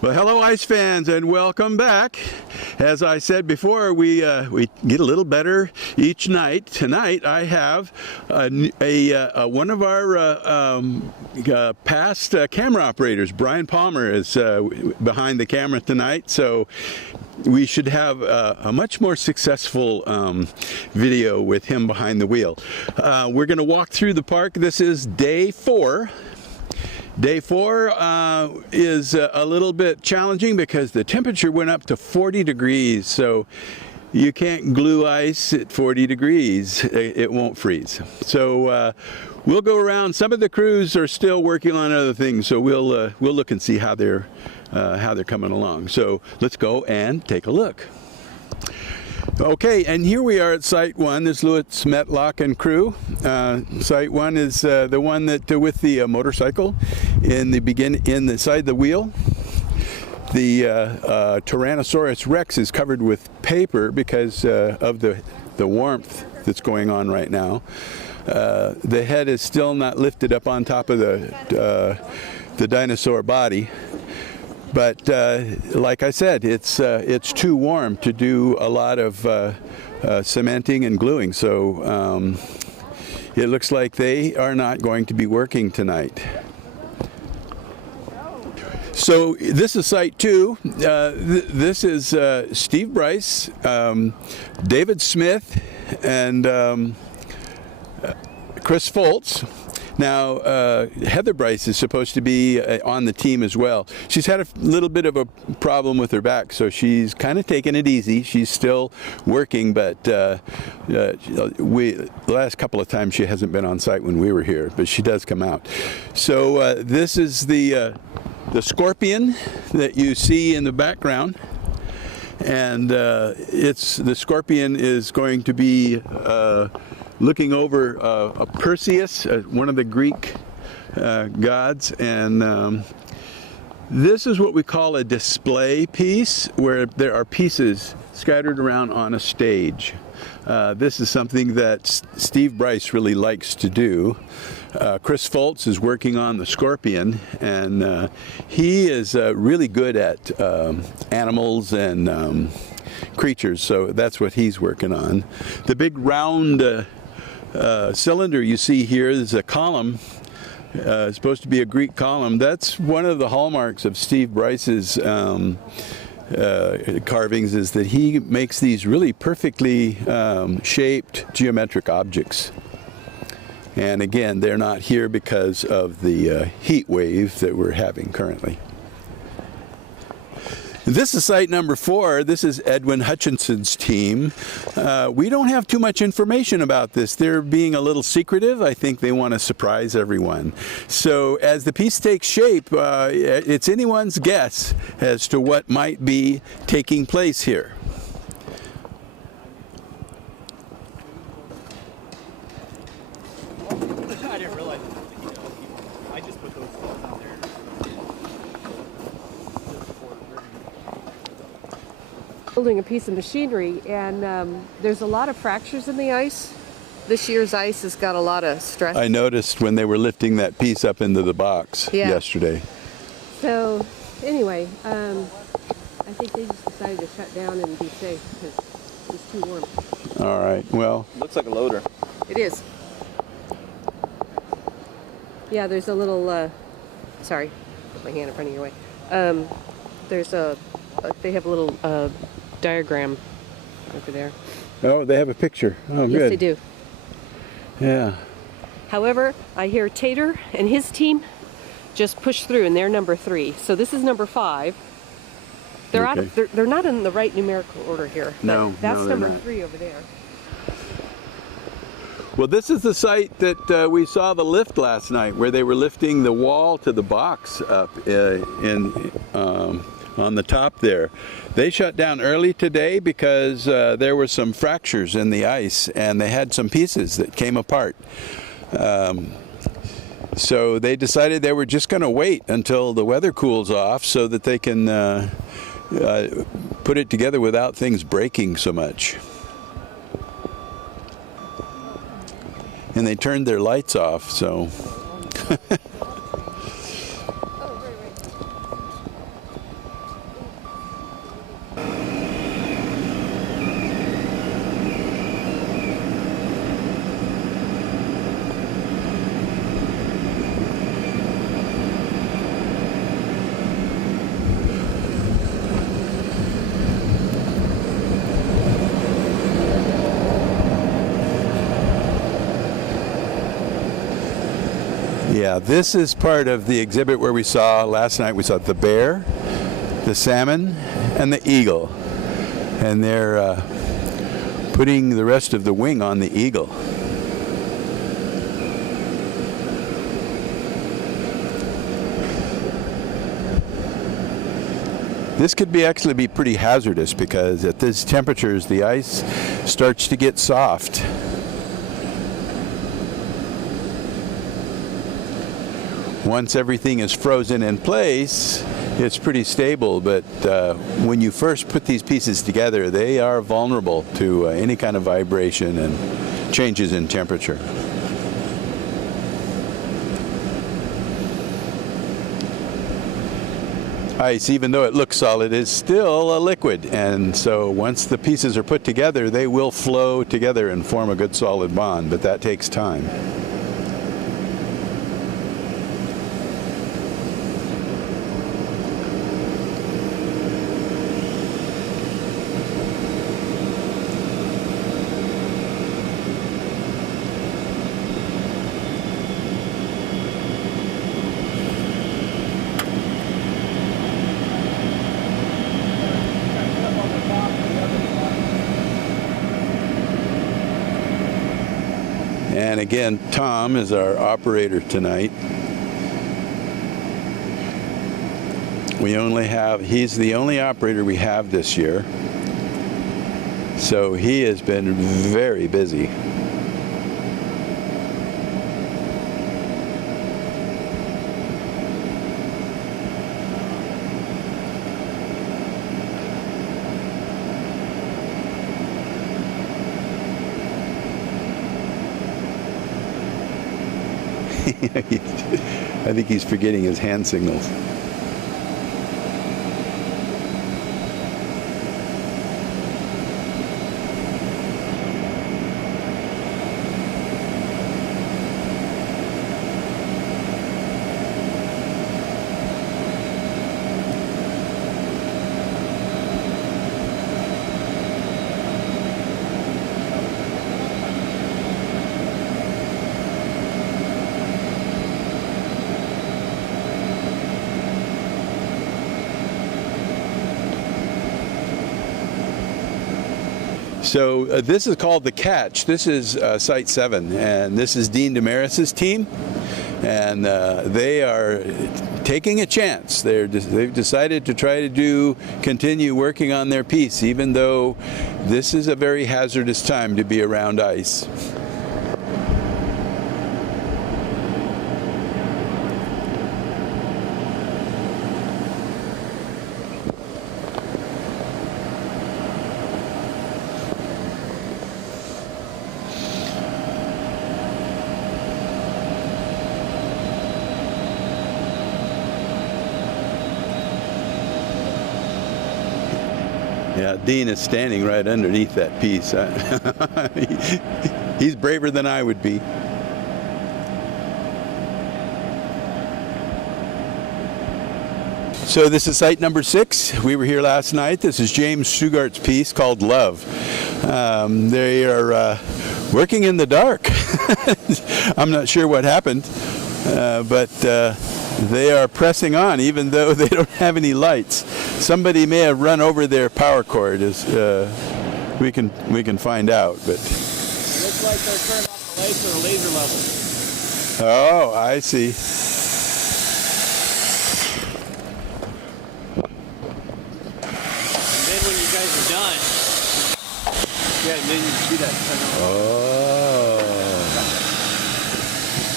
Well, hello, ice fans, and welcome back. As I said before, we get a little better each night. Tonight, I have one of our past camera operators, Brian Palmer, is behind the camera tonight. So we should have a much more successful video with him behind the wheel. We're going to walk through the park. This is day 4. Day 4 is a little bit challenging because the temperature went up to 40 degrees, so you can't glue ice at 40 degrees. It won't freeze. So we'll go around. Some of the crews are still working on other things, so we'll look and see how they're coming along. So let's go and take a look. Okay, and here we are at Site 1. This is Lewis, Metlock, and crew. Site 1 is the one that with the motorcycle in the side of the wheel. The Tyrannosaurus Rex is covered with paper because of the warmth that's going on right now. The head is still not lifted up on top of the dinosaur body. But like I said, it's too warm to do a lot of cementing and gluing, so it looks like they are not going to be working tonight. So this is Site 2. This is Steve Bryce, David Smith, and Chris Foltz. Now, Heather Bryce is supposed to be on the team as well. She's had a little bit of a problem with her back, so she's kind of taking it easy. She's still working, but the last couple of times she hasn't been on site when we were here, but she does come out. So this is the scorpion that you see in the background, and the scorpion is going to be looking over Perseus, one of the Greek gods, and this is what we call a display piece, where there are pieces scattered around on a stage. This is something that Steve Bryce really likes to do. Chris Foltz is working on the scorpion, and he is really good at animals and creatures, so that's what he's working on. The big round cylinder you see here is a column. It's supposed to be a Greek column. That's one of the hallmarks of Steve Bryce's carvings, is that he makes these really perfectly shaped geometric objects. And again, they're not here because of the heat wave that we're having currently. This is site number 4. This is Edwin Hutchinson's team. We don't have too much information about this. They're being a little secretive. I think they want to surprise everyone. So as the piece takes shape, it's anyone's guess as to what might be taking place here. I didn't realize I just put those on there. Building a piece of machinery, and there's a lot of fractures in the ice. This year's ice has got a lot of stress. I noticed when they were lifting that piece up into the box yesterday. So anyway, I think they just decided to shut down and be safe because it's too warm. All right, well. Looks like a loader. It is. Yeah, there's a little, sorry, put my hand in front of your way. They have a little diagram over there. Oh, they have a picture. Oh, yes, good. Yes, they do. Yeah. However, I hear Teeter and his team just pushed through, and they're number 3. So this is number 5. They're they're not in the right numerical order here. No, that's no, number not. 3 over there. Well, this is the site that we saw the lift last night, where they were lifting the wall to the box up on the top there. They shut down early today because there were some fractures in the ice, and they had some pieces that came apart. So they decided they were just going to wait until the weather cools off so that they can put it together without things breaking so much. And they turned their lights off, so. Yeah, this is part of the exhibit where we saw last night. We saw the bear, the salmon, and the eagle, and they're putting the rest of the wing on the eagle. This could actually be pretty hazardous because at these temperatures the ice starts to get soft. Once everything is frozen in place, it's pretty stable, but when you first put these pieces together, they are vulnerable to any kind of vibration and changes in temperature. Ice, even though it looks solid, is still a liquid, and so once the pieces are put together, they will flow together and form a good solid bond, but that takes time. And again, Tom is our operator tonight. He's the only operator we have this year. So he has been very busy. I think he's forgetting his hand signals. So this is called The Catch. This is Site 7, and this is Dean Damaris's team, and they are taking a chance. They've decided to try to continue working on their piece, even though this is a very hazardous time to be around ice. Yeah, Dean is standing right underneath that piece. He's braver than I would be. So this is site number 6. We were here last night. This is James Stugart's piece called Love. They are working in the dark. I'm not sure what happened, but they are pressing on even though they don't have any lights. Somebody may have run over their power cord, as we can find out. But Looks like they're turning off the lights at a laser level. oh, I see. And then when you guys are done, yeah, and then you see that turn on. Oh.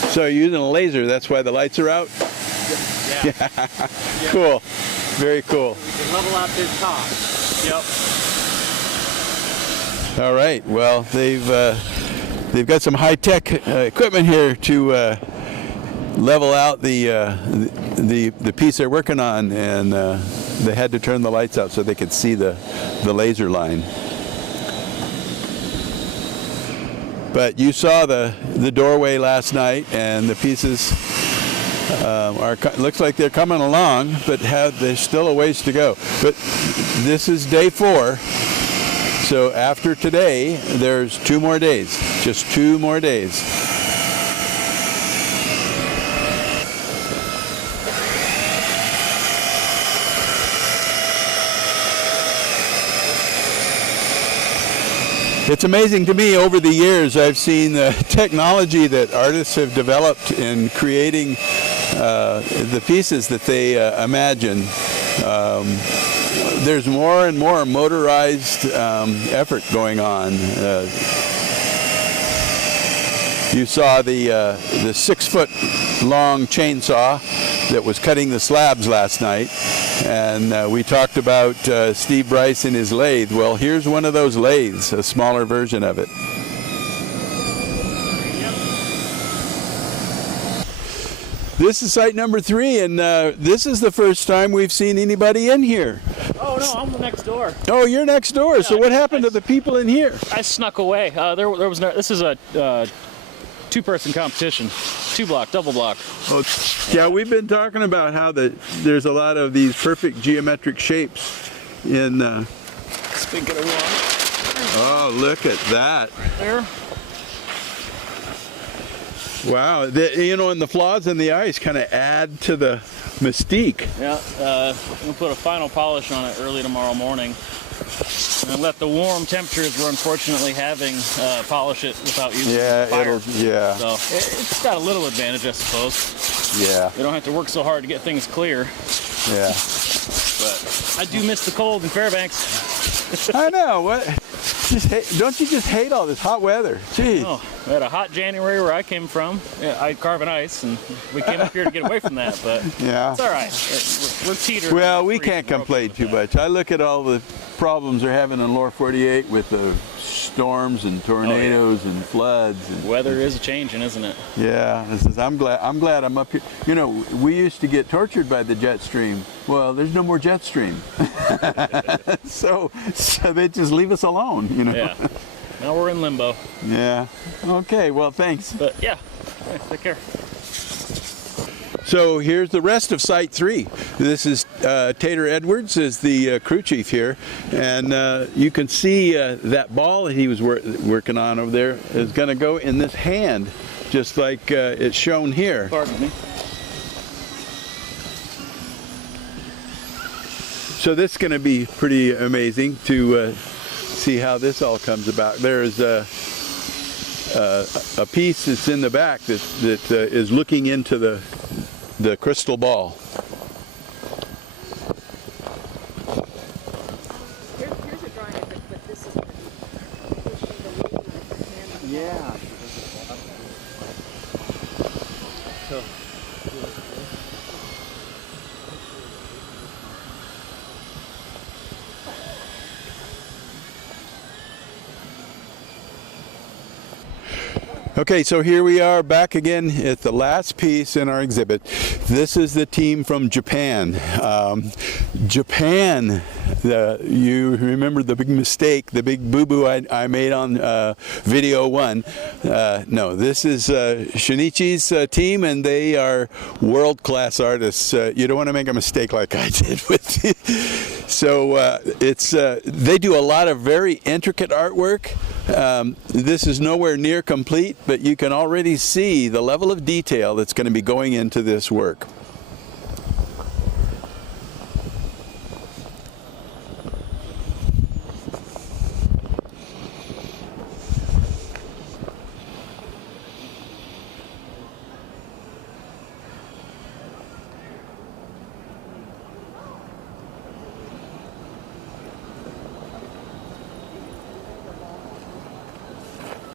So you're using a laser, that's why the lights are out? Yeah. Cool. Very cool. We can level out this top. Yep. All right. Well, they've got some high-tech equipment here to level out the piece they're working on, and they had to turn the lights out so they could see the laser line. But you saw the doorway last night, and the pieces looks like they're coming along, but there's still a ways to go. But this is day 4, so after today, there's 2 more days, just 2 more days. It's amazing to me over the years I've seen the technology that artists have developed in creating the pieces that they imagine. There's more and more motorized effort going on. You saw the 6-foot long chainsaw that was cutting the slabs last night, and we talked about Steve Bryce and his lathe. Well, here's one of those lathes, a smaller version of it. This is site number 3, and this is the first time we've seen anybody in here. Oh no, I'm next door. Oh, you're next door. Yeah, so what happened to the people in here? I snuck away. There was no. This is a 2-person competition, 2-block, double block. Oh, yeah, we've been talking about how there's a lot of these perfect geometric shapes in. Speaking of one. Oh, look at that! Right there. Wow, and the flaws in the ice kind of add to the mystique. Yeah, we'll put a final polish on it early tomorrow morning. And let the warm temperatures we're unfortunately having polish it without using fire. Yeah. So it's got a little advantage, I suppose. Yeah. We don't have to work so hard to get things clear. Yeah. But I do miss the cold in Fairbanks. I know. What? Don't you just hate all this hot weather? Gee. Oh, we had a hot January where I came from. Yeah, I carve and ice, and we came up here to get away from that. But yeah, it's all right. We're Teeter. Well, we can't complain too much. I look at all the problems they're having in Lower 48 with the storms and tornadoes and floods. And weather is changing, isn't it? Yeah, I'm glad I'm up here. You know, we used to get tortured by the jet stream. Well, there's no more jet stream. so they just leave us alone, you know. Yeah. Now we're in limbo. Yeah. Okay, well, thanks. But yeah, take care. So here's the rest of Site 3. This is Teeter Edwards is the crew chief here, and you can see that ball that he was working on over there is going to go in this hand, just like it's shown here. Pardon me. So this is going to be pretty amazing to see how this all comes about. There's a piece that's in the back that is looking into the crystal ball. Here's a drawing of it, but this is Yeah. So. Okay, so here we are back again at the last piece in our exhibit. This is the team from Japan. Japan, you remember the big mistake, the big boo-boo I made on video 1. No, this is Shinichi's team, and they are world-class artists. You don't want to make a mistake like I did with it. So they do a lot of very intricate artwork. This is nowhere near complete, but you can already see the level of detail that's going to be going into this work.